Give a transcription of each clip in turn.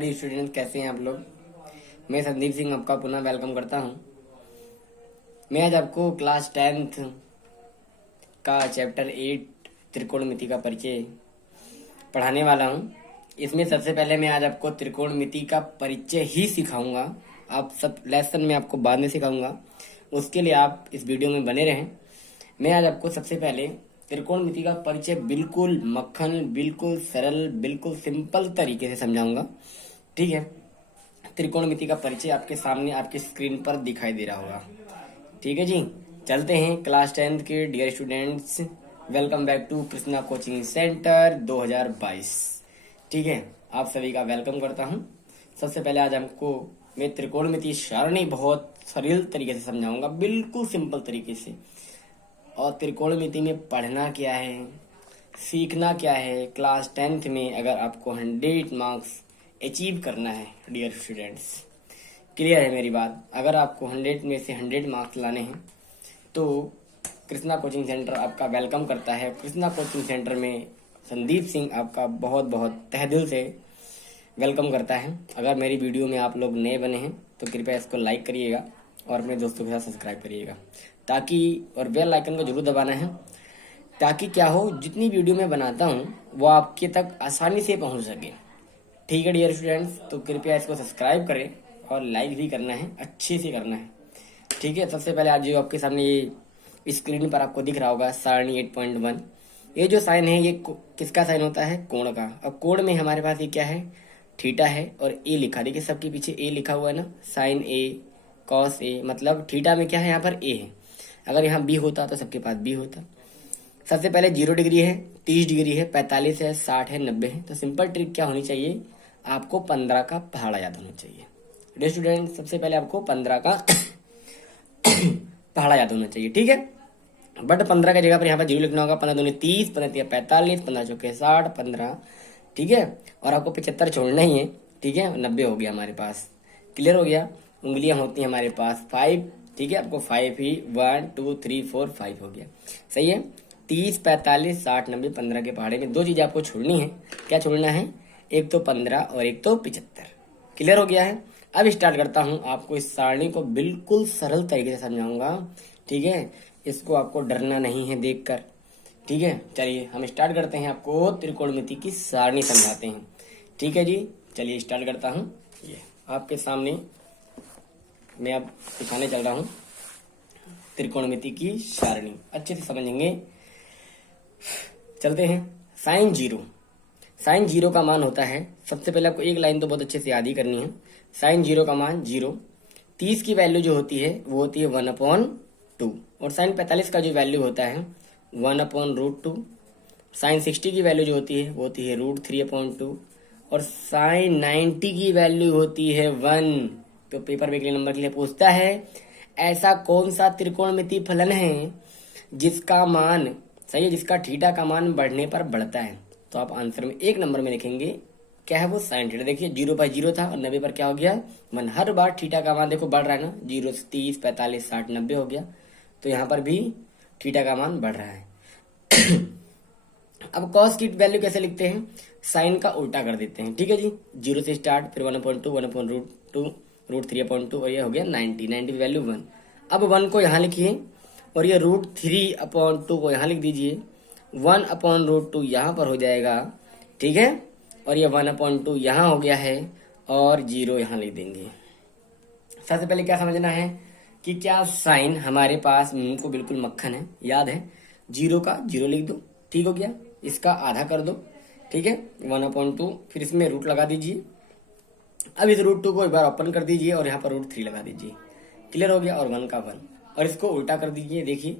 Hi student, कैसे हैं आप लोग। मैं संदीप सिंह आपका पुनः वेलकम करता हूं। मैं आज आपको क्लास 10th का चैप्टर 8 त्रिकोणमिति का परिचय पढ़ाने वाला हूं। इसमें सबसे पहले मैं आज आपको त्रिकोणमिति का परिचय ही सिखाऊंगा। आप सब लेसन में आपको बाद में सिखाऊंगा, उसके लिए आप इस वीडियो में बने रहें। मैं आज आपको सबसे पहले त्रिकोणमिति का परिचय बिल्कुल मक्खन, बिल्कुल सरल, बिल्कुल सिंपल तरीके से समझाऊंगा। ठीक है, त्रिकोणमिति का परिचय आपके सामने आपके स्क्रीन पर दिखाई दे रहा होगा। ठीक है जी, चलते हैं क्लास 10th के dear students. Welcome back to Krishna coaching centre 2022। ठीक है, आप सभी का वेलकम करता हूं। सबसे पहले आज हमको मैं त्रिकोणमिति सारणी बहुत सरल तरीके से समझाऊंगा, बिल्कुल सिंपल तरीके से। और त्रिकोणमिति में पढ़ना क्या है, सीखना क्या है, क्लास 10th में अगर आपको 100 मार्क्स अचीव करना है डियर स्टूडेंट्स। क्लियर है मेरी बात। अगर आपको 100 में से 100 मार्क्स लाने हैं तो कृष्णा कोचिंग सेंटर आपका वेलकम करता है। कृष्णा कोचिंग सेंटर में संदीप सिंह आपका बहुत बहुत तहे दिल से वेलकम करता है। अगर मेरी वीडियो में आप लोग नए बने हैं तो कृपया इसको लाइक करिएगा और अपने दोस्तों के साथ सब्सक्राइब करिएगा, ताकि और बेल आइकन को जरूर दबाना है, ताकि क्या हो, जितनी वीडियो मैं बनाता हूँ वो आपके तक आसानी से पहुँच सके। ठीक है डियर स्टूडेंट्स, तो कृपया इसको सब्सक्राइब करें और लाइक भी करना है, अच्छे से करना है। ठीक है, सबसे पहले आज जो आपके सामने ये स्क्रीन पर आपको दिख रहा होगा सारणी 8.1, ये जो साइन है ये किसका साइन होता है, कोण का। अब कोण में हमारे पास ये क्या है, थीटा है और ए लिखा, देखिए सबके पीछे ए लिखा हुआ है ना, साइन ए कॉस ए, मतलब थीटा में क्या है, यहाँ पर ए है। अगर यहाँ बी होता तो सबके पास बी होता। सबसे पहले 0 डिग्री है, 30 डिग्री है, 45 है, 60 है, 90 है। तो सिंपल ट्रिक क्या होनी चाहिए, आपको 15 का पहाड़ा याद होना चाहिए। डियर स्टूडेंट, सबसे पहले आपको 15 का पहाड़ा याद होना चाहिए। ठीक है, बट 15 की जगह पर यहाँ पर 0 लिखना होगा। 15 दूनी 30, 15 तिया 45, 15 चौके 60, 15। ठीक है, और आपको 75 छोड़ना ही है। ठीक है, 90 हो गया हमारे पास। क्लियर हो गया। उंगलियां होती हैं हमारे पास 5। ठीक है, आपको 5 ही 1 2 3 4 5 हो गया। सही है, 30, 45, 60, 90, 15 के पहाड़े में दो चीजें आपको छोड़नी है। क्या छोड़ना है, एक तो 15 और एक तो 75। क्लियर हो गया है। अब स्टार्ट करता हूं, आपको इस सारणी को बिल्कुल सरल तरीके से समझाऊंगा। ठीक है, इसको आपको डरना नहीं है देखकर। ठीक है, चलिए हम स्टार्ट करते हैं, आपको त्रिकोणमिति की सारणी समझाते हैं। ठीक है जी, चलिए स्टार्ट करता हूं। ये आपके सामने मैं अब दिखाने चल रहा हूं त्रिकोणमिति की सारणी, अच्छे से समझेंगे। चलते हैं। साइन 0, साइन 0 का मान होता है, सबसे पहले आपको एक लाइन तो बहुत अच्छे से याद ही करनी है। साइन 0 का मान 0। 30 की वैल्यू जो होती है वो होती है 1/2, और साइन 45 का जो वैल्यू होता है 1/√2। साइन 60 की वैल्यू जो होती है वो होती है √3/2, और साइन 90 की वैल्यू होती है 1। तो पेपर में अगले नंबर के लिए पूछता है, ऐसा कौन सा त्रिकोणमिति फलन है जिसका मान, सही है, जिसका थीटा का मान बढ़ने पर बढ़ता है। तो आप आंसर में एक नंबर में लिखेंगे क्या है वो, साइन थीटा। देखिए 0/0 था और 90 पर क्या हो गया, 1। हर बार थीटा का मान देखो बढ़ रहा है ना, 0 से 30, 45, 60, 90 हो गया। तो यहाँ पर भी थीटा का मान बढ़ रहा है। अब कॉस की वैल्यू कैसे लिखते हैं, साइन का उल्टा कर देते हैं। ठीक है जी, 0 से स्टार्ट, फिर 1/2, 1/√2, √3/2, और ये हो गया 90। 90 की वैल्यू 1। अब 1 को यहाँ लिखिए और ये √3/2 को यहाँ लिख दीजिए। 1/√2 यहाँ पर हो जाएगा। ठीक है, और ये 1/2 यहाँ हो गया है और 0 यहाँ लिख देंगे। सबसे पहले क्या समझना है कि क्या साइन हमारे पास को बिल्कुल मक्खन है, याद है। 0 का 0 लिख दो, ठीक हो गया। इसका आधा कर दो, ठीक है, 1/2, फिर इसमें रूट लगा दीजिए। अब इस √2 को एक बार ओपन कर दीजिए और यहाँ पर √3 लगा दीजिए। क्लियर हो गया, और 1 का 1, और इसको उल्टा कर दीजिए। देखिए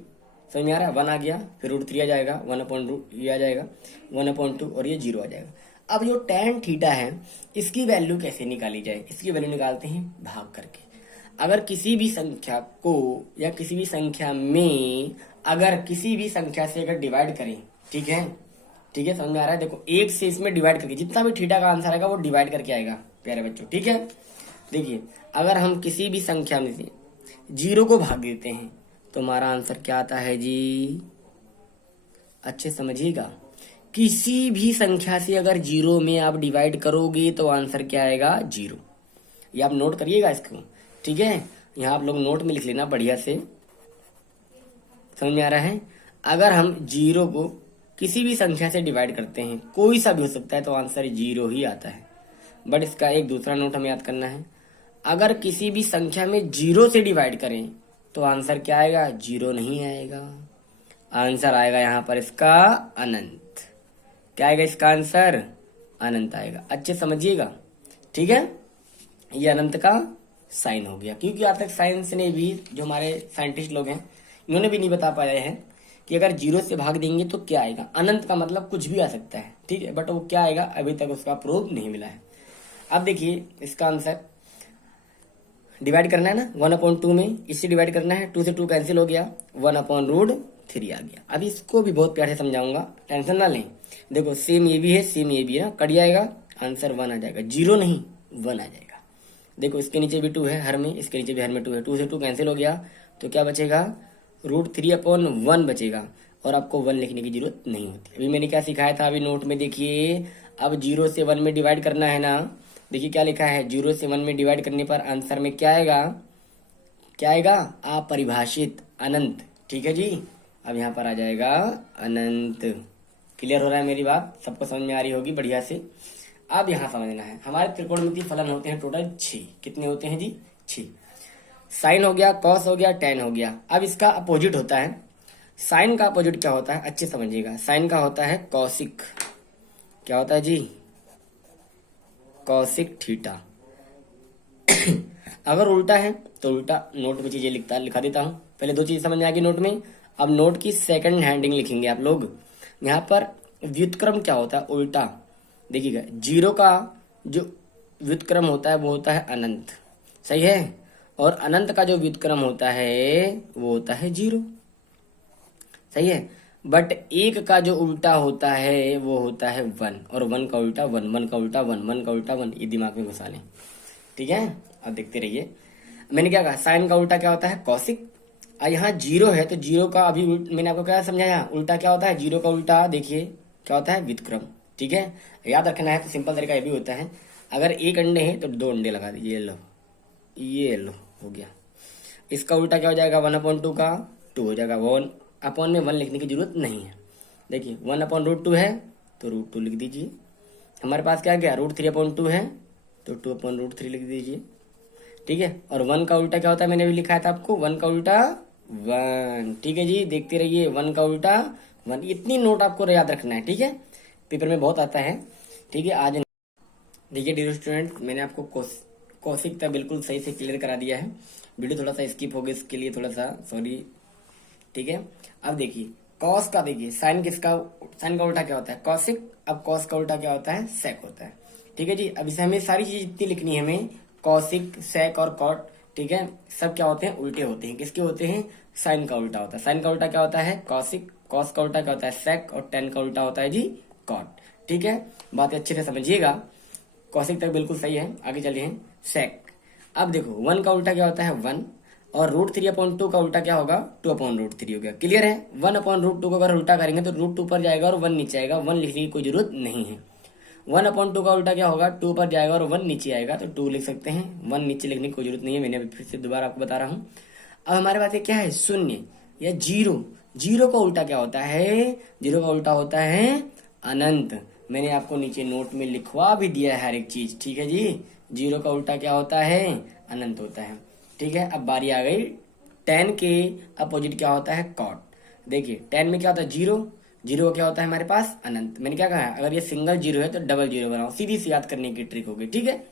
समझ में आ रहा है, 1 आ गया, फिर √3 आ जाएगा, 1/2 ये आ जाएगा, 1/2, और ये 0 आ जाएगा। अब जो tan थीटा है इसकी वैल्यू कैसे निकाली जाए, इसकी वैल्यू निकालते हैं भाग करके। अगर किसी भी संख्या को या किसी भी संख्या में अगर किसी भी संख्या से अगर डिवाइड करें, ठीक है, ठीक है, समझ में आ रहा है। देखो 1 से इसमें डिवाइड करके जितना भी थीटा का आंसर आएगा वो डिवाइड करके आएगा प्यारे बच्चों। ठीक है, देखिए अगर हम किसी भी संख्या में से 0 को भाग देते हैं तो हमारा आंसर क्या आता है जी, अच्छे समझिएगा। किसी भी संख्या से अगर जीरो में आप डिवाइड करोगे तो आंसर क्या आएगा? जीरो। ये आप नोट करिएगा इसको, ठीक है। यहाँ आप लोग नोट में लिख लेना बढ़िया से, समझ में आ रहा है। अगर हम जीरो को किसी भी संख्या से डिवाइड करते हैं, कोई सा भी हो सकता है, तो आंसर जीरो ही आता है। बट इसका एक दूसरा नोट हमें याद करना है, अगर किसी भी संख्या में जीरो से डिवाइड करें तो आंसर क्या आएगा? जीरो नहीं आएगा। आंसर आएगा यहाँ पर इसका अनंत। क्या आएगा इसका आंसर? अनंत आएगा। अच्छे समझिएगा, ठीक है। ये अनंत का साइन हो गया, क्योंकि आज तक साइंस ने भी, जो हमारे साइंटिस्ट लोग हैं, इन्होंने भी नहीं बता पाए हैं कि अगर जीरो से भाग देंगे तो क्या आएगा। अनंत का मतलब कुछ भी आ सकता है, ठीक है, बट वो क्या आएगा अभी तक उसका प्रूफ नहीं मिला है। अब देखिए इसका आंसर डिवाइड करना है ना, 1/2 में इससे डिवाइड करना है, 2 से 2 कैंसिल हो गया, 1/√3 आ गया। अब इसको भी बहुत प्यार से समझाऊंगा, टेंशन ना लें। देखो सेम ये भी है, सेम ये भी है ना, कट जाएगा, आंसर 1 आ जाएगा। जीरो नहीं, 1 आ जाएगा। देखो इसके नीचे भी 2 है हर में, इसके नीचे भी हर में 2 है, 2 से 2 कैंसिल हो गया, तो क्या बचेगा? √3/1 बचेगा। और आपको 1 लिखने की जरूरत नहीं होती। अभी मैंने क्या सिखाया था, अभी नोट में देखिए। अब 0 से 1 में डिवाइड करना है ना, देखिए क्या लिखा है, 0 से 1 में डिवाइड करने पर आंसर में क्या आएगा? क्या आएगा? अपरिभाषित, अनंत, ठीक है जी। अब यहाँ पर आ जाएगा अनंत। क्लियर हो रहा है मेरी बात? सबको समझ में आ रही होगी बढ़िया से। अब यहाँ समझना है, हमारे त्रिकोणमितीय फलन होते हैं टोटल 6। कितने होते हैं जी? 6। साइन हो गया, कॉस हो गया, टेन हो गया। अब इसका अपोजिट होता है, साइन का अपोजिट क्या होता है? अच्छे समझिएगा, साइन का होता है कौशिक। क्या होता है जी? कौशिक थीटा। अगर उल्टा है तो उल्टा। नोट में चीजें लिखा देता हूं, पहले 2 चीज समझ में आ गई नोट में। अब नोट की सेकंड हैंडिंग लिखेंगे आप लोग। यहाँ पर व्युत्क्रम क्या होता है? उल्टा। देखिएगा, जीरो का जो व्युत्क्रम होता है वो होता है अनंत, सही है। और अनंत का जो व्युत्क्रम होता है वो होता है जीरो, सही है। बट एक का जो उल्टा होता है वो होता है 1, और 1 का उल्टा 1, 1 का उल्टा 1, 1 का उल्टा 1। ये दिमाग में घुसा लें, ठीक है। अब देखते रहिए, मैंने क्या कहा, साइन का उल्टा क्या होता है? कौशिक। यहाँ जीरो है तो जीरो का अभी मैंने आपको क्या समझाया, उल्टा क्या होता है? जीरो का उल्टा देखिए क्या होता है? व्युत्क्रम, ठीक है। याद रखना है तो सिंपल तरीका ये भी होता है, अगर 1 अंडे हैं तो 2 अंडे लगा दीजिए। ये लो हो गया। इसका उल्टा क्या हो जाएगा? 1/2 का 2 हो जाएगा। 1 में 1 लिखने की जरूरत नहीं है। देखिए 1/√2 है तो √2 लिख दीजिए। हमारे पास क्या गया? √3/2 है तो 2/√3 लिख दीजिए, ठीक है। और 1 का उल्टा क्या होता है? मैंने भी लिखा था आपको, 1 का उल्टा 1, ठीक है जी। देखते रहिए, 1 का उल्टा 1। इतनी नोट आपको याद रखना है, ठीक है, पेपर में बहुत आता है, ठीक है। आज देखिए डियर स्टूडेंट, मैंने आपको कौशिक तक बिल्कुल सही से क्लियर करा दिया है। वीडियो थोड़ा सा स्किप हो गया, इसके लिए थोड़ा सा सॉरी, ठीक है। अब देखिए कॉस का, देखिए साइन का उल्टा क्या होता है? कौशिक। अब कॉस का उल्टा क्या होता है? सेक होता है, ठीक है जी। अब इसे हमें सारी चीज जितनी लिखनी है, हमें कौशिक, सेक और कॉट, ठीक है, सब क्या होते हैं? उल्टे होते हैं। किसके होते हैं? साइन का उल्टा होता है। साइन का उल्टा क्या होता है? कौशिक। कॉस का उल्टा क्या होता है? सेक। और टेन का उल्टा होता है जी कॉट, ठीक है। बातें अच्छे से समझिएगा, कौशिक तक बिल्कुल सही है। आगे चलिए सेक। अब देखो 1 का उल्टा क्या होता है? 1। और √3/2 का उल्टा क्या होगा? 2/√3 हो गया। क्लियर है? 1/√2 को अगर उल्टा करेंगे तो √2 पर जाएगा और 1 नीचे आएगा। 1 लिखने की कोई जरूरत नहीं है। 1/2 का उल्टा क्या होगा? 2 पर जाएगा और 1 नीचे आएगा, तो 2 लिख सकते हैं। 1 नीचे लिखने की कोई जरूरत नहीं है, मैंने अभी फिर से दोबारा आपको बता रहा हूँ। अब हमारे पास ये क्या है? शून्य या जीरो। जीरो का उल्टा क्या होता है? जीरो का उल्टा होता है अनंत। मैंने आपको नीचे नोट में लिखवा भी दिया है हर एक चीज, ठीक है जी। जीरो का उल्टा क्या होता है? अनंत होता है, ठीक है। अब बारी आ गई 10 के अपोजिट क्या होता है? कॉट। देखिए 10 में क्या होता है? जीरो। जीरो का क्या होता है हमारे पास? अनंत। मैंने क्या कहा है? अगर ये सिंगल जीरो है तो डबल जीरो बनाओ, सीधी सी याद करने की ट्रिक होगी, ठीक है।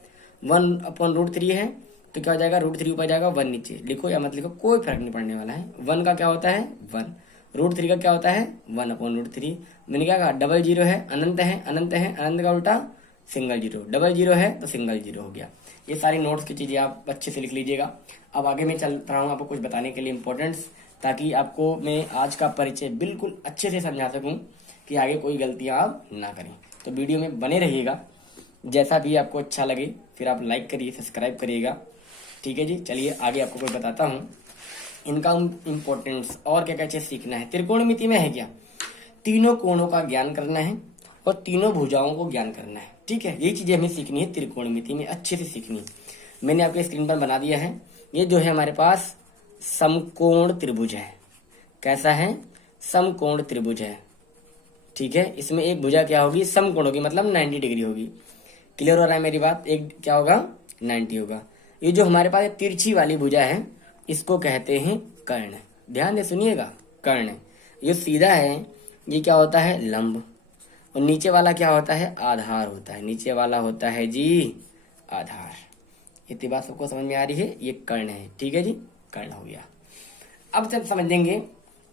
1/√3 है तो क्या हो जाएगा? √3 ऊपर जाएगा, 1 नीचे। लिखो या मत लिखो कोई फर्क नहीं पड़ने वाला है। 1 का क्या होता है? 1। √3 का क्या होता है? 1/√3। मैंने क्या कहा? डबल जीरो है, अनंत है, अनंत है, अनंत का उल्टा सिंगल जीरो। डबल जीरो है तो सिंगल जीरो हो गया। ये सारी नोट्स की चीजें आप अच्छे से लिख लीजिएगा। अब आगे मैं चल रहा हूँ आपको कुछ बताने के लिए इम्पोर्टेंट्स, ताकि आपको मैं आज का परिचय बिल्कुल अच्छे से समझा सकूं कि आगे कोई गलतियां आप ना करें। तो वीडियो में बने रहिएगा, जैसा भी आपको अच्छा लगे फिर आप लाइक करिए, सब्सक्राइब करिएगा, ठीक है जी। चलिए आगे आपको कोई बताता हूँ इनका इम्पोर्टेंस और क्या क्या चीज सीखना है। त्रिकोणमिति में है क्या? तीनों कोणों का ज्ञान करना है और तीनों भुजाओं को ज्ञान करना है। ठीक है, ये चीजें हमें सीखनी है, त्रिकोणमिति में अच्छे से सीखनी है। मैंने आपके स्क्रीन पर बना दिया है। ये जो है हमारे पास समकोण त्रिभुज है। कैसा है? समकोण त्रिभुज है। ठीक है, इसमें एक भुजा क्या होगी? समकोण होगी, मतलब 90 डिग्री होगी। क्लियर हो रहा है मेरी बात? एक क्या होगा? 90 होगा। ये जो हमारे पास तिरछी वाली भुजा है इसको कहते हैं कर्ण। ध्यान से सुनिएगा, कर्ण। ये सीधा है, ये क्या होता है? लंब। और नीचे वाला क्या होता है? आधार होता है। नीचे वाला होता है जी आधार। इतनी बात सबको समझ में आ रही है? ये कर्ण है। ठीक है जी, कर्ण हो गया। अब जब समझेंगे,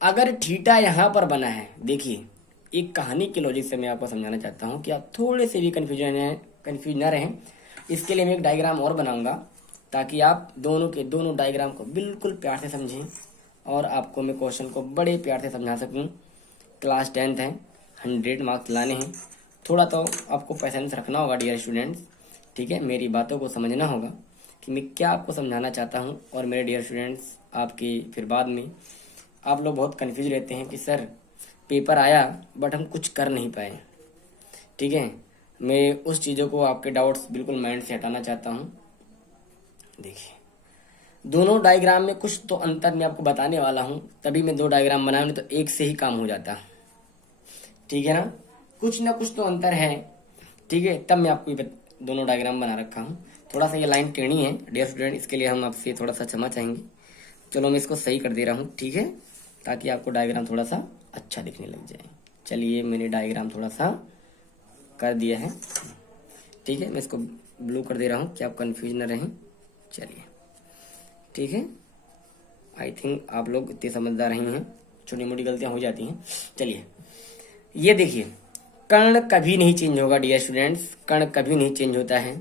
अगर थीटा यहां पर बना है, देखिए एक कहानी के लॉजिक से मैं आपको समझाना चाहता हूं कि आप थोड़े से भी कंफ्यूज ना रहें। इसके लिए मैं एक डायग्राम और बनाऊंगा ताकि आप दोनों के दोनों डायग्राम को बिल्कुल प्यार से समझें और आपको मैं क्वेश्चन को बड़े प्यार से समझा सकूं। क्लास 10th है, 100 मार्क्स लाने हैं। थोड़ा तो आपको पेशेंस रखना होगा डियर स्टूडेंट्स। ठीक है, मेरी बातों को समझना होगा कि मैं क्या आपको समझाना चाहता हूं। और मेरे डियर स्टूडेंट्स, आपके फिर बाद में आप लोग बहुत कंफ्यूज रहते हैं कि सर पेपर आया बट हम कुछ कर नहीं पाए। ठीक है, मैं उस चीज़ों को, आपके डाउट्स बिल्कुल माइंड से हटाना चाहता हूं। देखिए दोनों डायग्राम में कुछ तो अंतर मैं आपको बताने वाला हूं, तभी मैं दो डायग्राम बनाया, नहीं तो एक से ही काम हो जाता। ठीक है ना? कुछ ना कुछ तो अंतर है। ठीक है, तब मैं आपको ये दोनों डायग्राम बना रखा हूँ। थोड़ा सा ये लाइन टेढ़ी है डियर स्टूडेंट, इसके लिए हम आपसे थोड़ा सा क्षमा चाहेंगे। चलो मैं इसको सही कर दे रहा हूँ। ठीक है, ताकि आपको डायग्राम थोड़ा सा अच्छा दिखने लग जाए। चलिए मैंने डायग्राम थोड़ा सा कर दिया है। ठीक है, मैं इसको ब्लू कर दे रहा हूँ कि आप कंफ्यूज न रहें। चलिए ठीक है, आई थिंक आप लोग इतने समझदार नहीं हैं, छोटी मोटी गलतियां हो जाती हैं। चलिए ये देखिए, कर्ण कभी नहीं चेंज होगा डियर स्टूडेंट्स, कर्ण कभी नहीं चेंज होता है।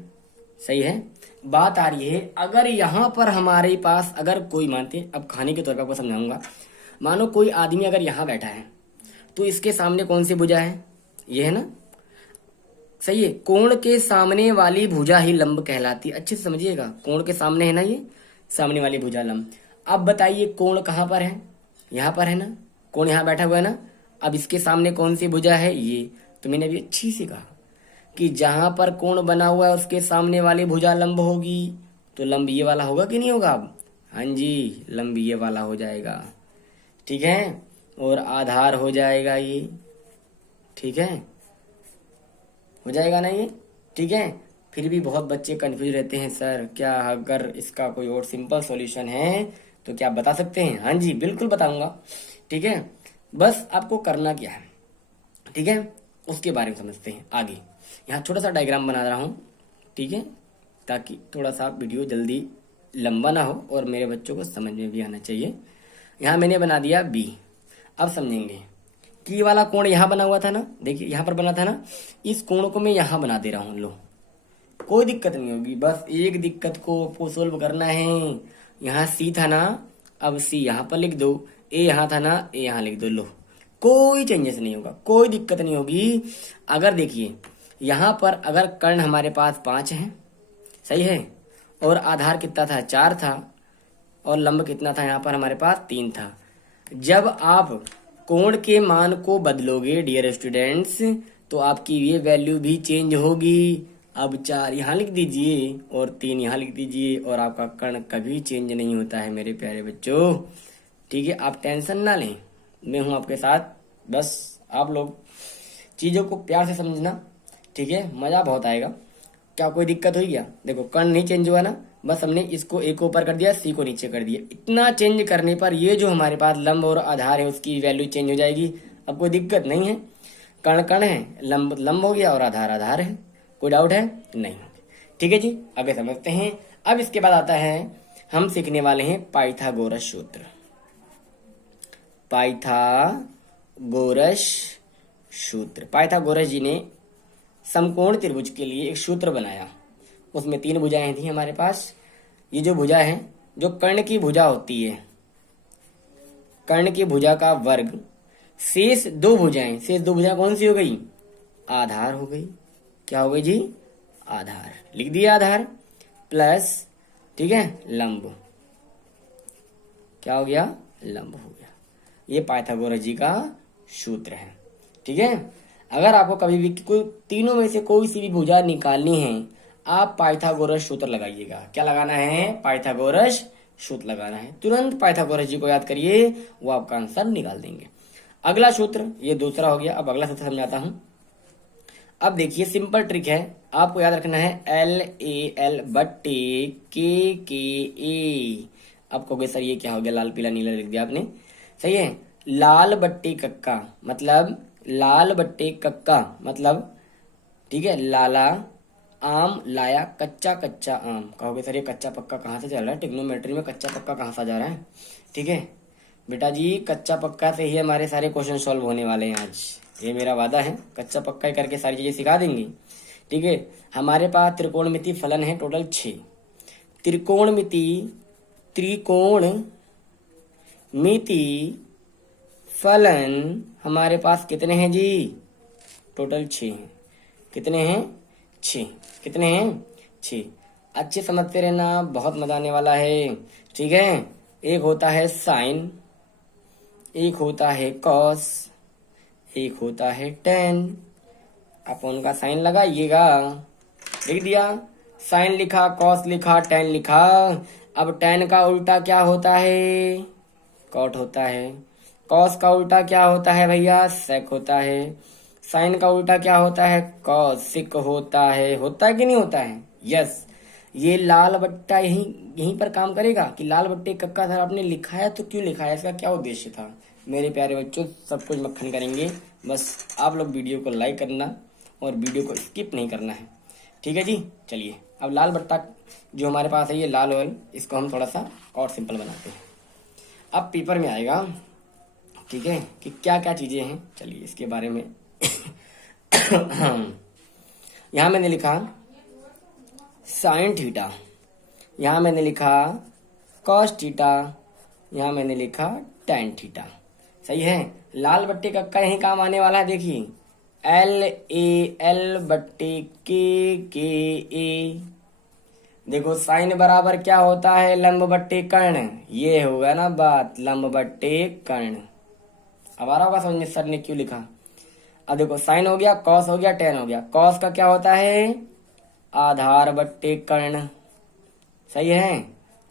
सही है। बात आ रही है, अगर यहाँ पर हमारे पास अगर कोई, मानते अब कहानी के तौर पर आपको समझाऊंगा, मानो कोई आदमी अगर यहाँ बैठा है तो इसके सामने कौन सी भुजा है? ये है ना? सही है, कोण के सामने वाली भुजा ही लंब कहलाती है। अच्छे से समझिएगा, कोण के सामने है ना, ये सामने वाली भुजा लंब। अब बताइए कोण कहाँ पर है? यहाँ पर है ना, कोण यहाँ बैठा हुआ है ना। अब इसके सामने कौन सी भुजा है? ये। तो मैंने अभी अच्छी से कहा कि जहां पर कोण बना हुआ है उसके सामने वाली भुजा लंब होगी, तो लंब ये वाला होगा कि नहीं होगा? अब हाँ जी, लंब ये वाला हो जाएगा। ठीक है, और आधार हो जाएगा ये। ठीक है, हो जाएगा ना ये? ठीक है, फिर भी बहुत बच्चे कंफ्यूज रहते हैं, सर क्या अगर इसका कोई और सिंपल सॉल्यूशन है तो क्या आप बता सकते हैं? हाँ जी बिल्कुल बताऊंगा। ठीक है, बस आपको करना क्या है, ठीक है, उसके बारे में समझते हैं आगे। यहाँ छोटा सा डायग्राम बना रहा हूँ, ठीक है, ताकि थोड़ा सा वीडियो जल्दी लंबा ना हो और मेरे बच्चों को समझ में भी आना चाहिए। यहाँ मैंने बना दिया बी। अब समझेंगे कि ये वाला कोण यहाँ बना हुआ था ना, देखिए यहाँ पर बना था ना, इस कोण को मैं यहाँ बना दे रहा हूँ। लो, कोई दिक्कत नहीं होगी, बस एक दिक्कत को सोल्व करना है। यहाँ सी था ना, अब सी यहाँ पर लिख दो, ए यहाँ था ना, ए यहाँ लिख दो। लो, कोई चेंजेस नहीं होगा, कोई दिक्कत नहीं होगी। अगर देखिए यहाँ पर अगर कर्ण हमारे पास 5 है, सही है, और आधार कितना था? 4 था, और लंब कितना था यहाँ पर हमारे पास? 3 था। जब आप कोण के मान को बदलोगे डियर स्टूडेंट्स, तो आपकी ये वैल्यू भी चेंज होगी। अब 4 यहाँ लिख दीजिए और 3 यहाँ लिख दीजिए, और आपका कर्ण कभी चेंज नहीं होता है मेरे प्यारे बच्चों। ठीक है, आप टेंशन ना लें, मैं हूं आपके साथ। बस आप लोग चीजों को प्यार से समझना, ठीक है, मजा बहुत आएगा। क्या कोई दिक्कत हुई क्या? देखो कर्ण नहीं चेंज हुआ ना, बस हमने इसको ए को ऊपर कर दिया, सी को नीचे कर दिया। इतना चेंज करने पर ये जो हमारे पास लंब और आधार है उसकी वैल्यू चेंज हो जाएगी। अब कोई दिक्कत नहीं है, कर्ण कर्ण है, लंब लंब हो गया और आधार आधार है। कोई डाउट है? नहीं। ठीक है जी, आगे समझते हैं। अब इसके बाद आता है, हम सीखने वाले हैं पाइथागोरस सूत्र। पाइथागोरस सूत्र, पाइथागोरस जी ने समकोण त्रिभुज के लिए एक सूत्र बनाया। उसमें 3 भुजाएं थी हमारे पास। ये जो भुजा है, जो कर्ण की भुजा होती है, कर्ण की भुजा का वर्ग, शेष 2 भुजाएं, शेष 2 भुजाएं कौन सी हो गई? आधार हो गई। क्या हो गई जी? आधार। लिख दिया आधार, प्लस, ठीक है, लंब। क्या हो गया? लंब हो गया। ये पाइथागोरस जी का सूत्र है। ठीक है। अगर आपको कभी भी कोई तीनों में से कोई सी भी भुजा निकालनी है, आप पाइथागोरस सूत्र लगाइएगा। क्या लगाना है? पाइथागोरस सूत्र लगाना है। तुरंत पाइथागोरस जी को याद करिए, वो आपका आंसर निकाल देंगे। अगला सूत्र, ये दूसरा हो गया। अब अगला सूत्र समझाता हूं। अब देखिए सिंपल ट्रिक है, आपको याद रखना है LAL बट्टे KKA। अब कहोगे सर ये क्या हो गया, लाल पीला नीला लिख दिया आपने। सही है, लाल बट्टे कक्का मतलब लाल बट्टे कक्का मतलब, ठीक है, लाला आम लाया कच्चा कच्चा आम। कहोगे सर ये कच्चा पक्का कहाँ से चल रहा है, ट्रिग्नोमेट्री में कच्चा पक्का कहाँ से जा रहा है। ठीक है बेटा जी, कच्चा पक्का से ही हमारे सारे क्वेश्चन सॉल्व होने वाले हैं आज, ये मेरा वादा है। कच्चा पक्का ही करके सारी चीजें सिखा देंगे। ठीक है, हमारे पास त्रिकोणमिति फलन है टोटल 6। त्रिकोणमिति त्रिकोण मिति फलन हमारे पास कितने हैं जी? टोटल 6 हैं। कितने हैं? 6। कितने हैं? 6। अच्छे समझते रहना, बहुत मजा आने वाला है। ठीक है, एक होता है साइन, एक होता है कॉस, एक होता है टेन। आप उनका साइन लगाइएगा। लिख दिया, साइन लिखा, कॉस लिखा, टेन लिखा। अब टेन का उल्टा क्या होता है? कॉट होता है। कॉस का उल्टा क्या होता है भैया? सेक होता है। साइन का उल्टा क्या होता है? कॉसिक होता है। होता है कि नहीं होता है? यस। ये लाल बट्टा यहीं पर काम करेगा कि लाल बट्टे कक्का सर आपने लिखा है तो क्यों लिखा है, इसका क्या उद्देश्य था। मेरे प्यारे बच्चों, सब कुछ मक्खन करेंगे, बस आप लोग वीडियो को लाइक करना और वीडियो को स्किप नहीं करना है। ठीक है जी, चलिए अब लाल बट्टा जो हमारे पास है, ये लाल ऑयल, इसको हम थोड़ा सा और सिंपल बनाते हैं। अब पेपर में आएगा, ठीक है, कि क्या क्या चीजें हैं। चलिए इसके बारे में यहां मैंने लिखा साइन थीटा, यहां मैंने लिखा कॉस थीटा, यहां मैंने लिखा टेन थीटा। सही है, लाल बट्टे कक्का यही काम आने वाला है। देखिए LAL बट्टे KKA। देखो साइन बराबर क्या होता है? लंब बट्टे कर्ण। ये होगा ना बात, लंब बट्टे कर्ण। अब आ रहा होगा समझ में सर ने क्यों लिखा। अब देखो साइन हो गया, कॉस हो गया, टेन हो गया। कॉस का क्या होता है? आधार बट्टे कर्ण। सही है,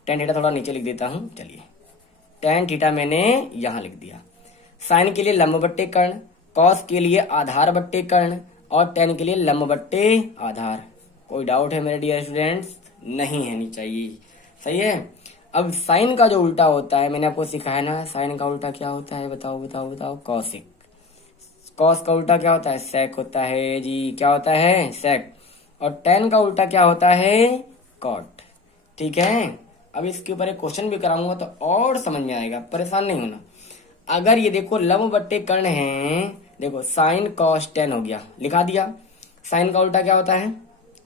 टेन थीटा थोड़ा नीचे लिख देता हूं। चलिए टेन थीटा मैंने यहां लिख दिया। साइन के लिए लंब बट्टे कर्ण, कॉस के लिए आधार बट्टे कर्ण और टेन के लिए लंब बट्टे आधार। कोई डाउट है मेरे डियर स्टूडेंट्स? नहीं है, नहीं चाहिए। सही है। अब साइन का जो उल्टा होता है, मैंने आपको सिखाया ना, साइन का उल्टा क्या होता है? बताओ बताओ बताओ। कॉसिक। कॉस का उल्टा क्या होता है? सेक होता है जी। क्या होता है? सेक। और टेन का उल्टा क्या होता है? कॉट। ठीक है, अब इसके ऊपर एक क्वेश्चन भी कराऊंगा तो और समझ में आएगा, परेशान नहीं होना। अगर ये देखो लंब बट्टे कर्ण हैं, देखो साइन कॉस टेन हो गया, लिखा दिया। साइन का उल्टा क्या होता है?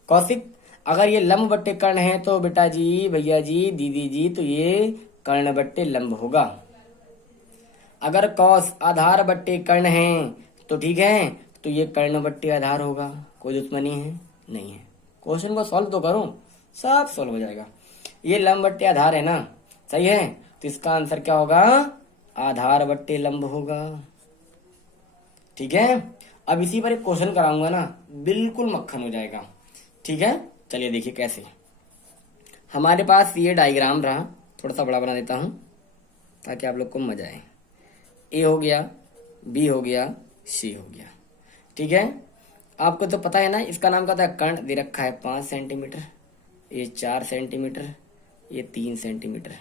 कॉसिक। अगर ये लंब बट्टे कर्ण है तो बेटा जी, भैया जी, दीदी जी, तो ये कर्ण बट्टे लंब होगा। अगर कॉस आधार बट्टे कर्ण है तो ठीक है, तो ये कर्ण बट्टे आधार होगा। कोई दुश्मनी है? नहीं है। क्वेश्चन को सॉल्व तो करो, सब सॉल्व हो जाएगा। ये लंब बट्टे आधार है ना, सही है, तो इसका आंसर क्या होगा? आधार बट्टे लंब होगा। ठीक है, अब इसी पर एक क्वेश्चन कराऊंगा ना, बिल्कुल मक्खन हो जाएगा। ठीक है, चलिए देखिए कैसे। हमारे पास ये डायग्राम रहा, थोड़ा सा बड़ा बना देता हूं ताकि आप लोग को मजा आए। ए हो गया, बी हो गया, सी हो गया। ठीक है, आपको तो पता है ना, इसका नाम क्या था? कर्ण दे रखा है 5 सेंटीमीटर, ये 4 सेंटीमीटर, ये 3 सेंटीमीटर।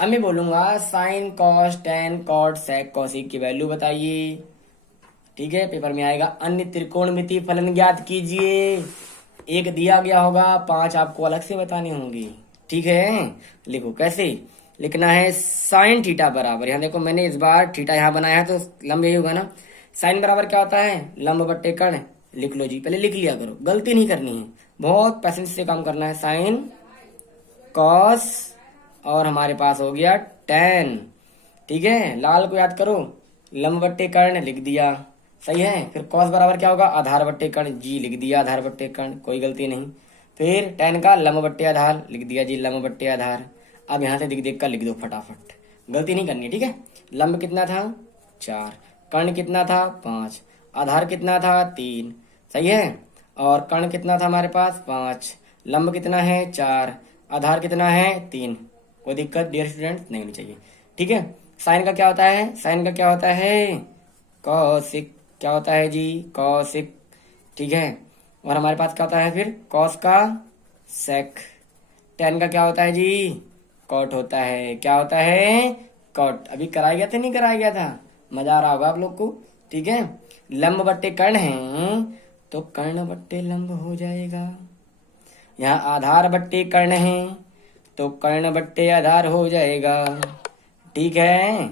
अब मैं बोलूंगा sine cos tan cot sec cosec की वैल्यू बताइए। ठीक है, पेपर में आएगा। अन्य त्रिकोणमिति फलन ज्ञात कीजिए। एक दिया गया होगा, 5 आपको अलग से बताने होंगे। ठीक है, लिखो कैसे लिखना है। साइन थीटा बराबर, यहाँ देखो मैंने इस बार थीटा यहाँ बनाया है तो लंब यही होगा ना। साइन बराबर क्या होता है? लंब बट्टे कर्ण। लिख लो जी, पहले लिख लिया करो, गलती नहीं करनी है, बहुत पैसेंस से काम करना है। साइन कॉस और हमारे पास हो गया टेन। ठीक है, लाल को याद करो, लंब बट्टे कर्ण लिख दिया। सही है, फिर कॉस बराबर क्या होगा? आधार बट्टे कर्ण, जी लिख दिया, आधार बट्टे कर्ण, कोई गलती नहीं। फिर टेन का लंब बट्टे आधार लिख दिया जी, लंब बट्टे आधार। अब यहाँ से दिख देख कर लिख दो फटाफट, गलती नहीं करनी है। ठीक है, लंब कितना था? 4, कर्ण कितना था? 5, आधार कितना था 3, सही है। और कर्ण कितना था हमारे पास 5, लंब कितना है 4, आधार कितना है 3। कोई दिक्कत डियर स्टूडेंट नहीं होनी चाहिए, ठीक है। साइन का क्या होता है, साइन का क्या होता है कॉसिक, क्या होता है जी कॉसिक, ठीक है। और हमारे पास क्या होता है फिर कॉस का सेक। टेन का क्या होता है जी कॉट होता है, क्या होता है कॉट। अभी कराया गया था नहीं कराया गया था, मजा आ रहा होगा आप लोग को, ठीक है। लंब बट्टे कर्ण हैं तो कर्ण बट्टे लंब हो जाएगा। यहाँ आधार बट्टे कर्ण हैं तो कर्ण बट्टे आधार हो जाएगा, ठीक है।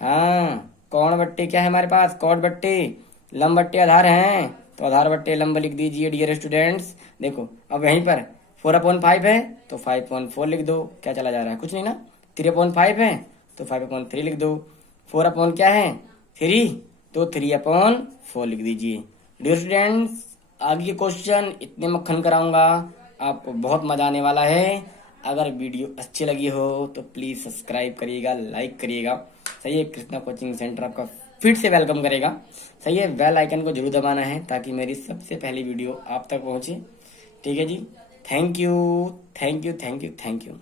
हाँ कौण बट्टे क्या है हमारे पास कौट बट्टे, लंब बट्टे आधार हैं तो आधार बट्टे लंब लिख दीजिए डियर स्टूडेंट्स। देखो अब यहीं पर 4/5 है तो 5/4 लिख दो, क्या चला जा रहा है कुछ नहीं ना। 3/5 है तो 5/3 लिख दो। 4 क्या है 3 तो 3/4 लिख दीजिए डियर स्टूडेंट्स। आगे के क्वेश्चन इतने मक्खन कराऊंगा, आपको बहुत मजा आने वाला है। अगर वीडियो अच्छी लगी हो तो प्लीज सब्सक्राइब करिएगा, लाइक करिएगा, सही है। कृष्णा कोचिंग सेंटर आपका फिर से वेलकम करेगा, सही है। बेल आइकन को जरूर दबाना है ताकि मेरी सबसे पहली वीडियो आप तक पहुंचे, ठीक है जी। Thank you thank you thank you thank you.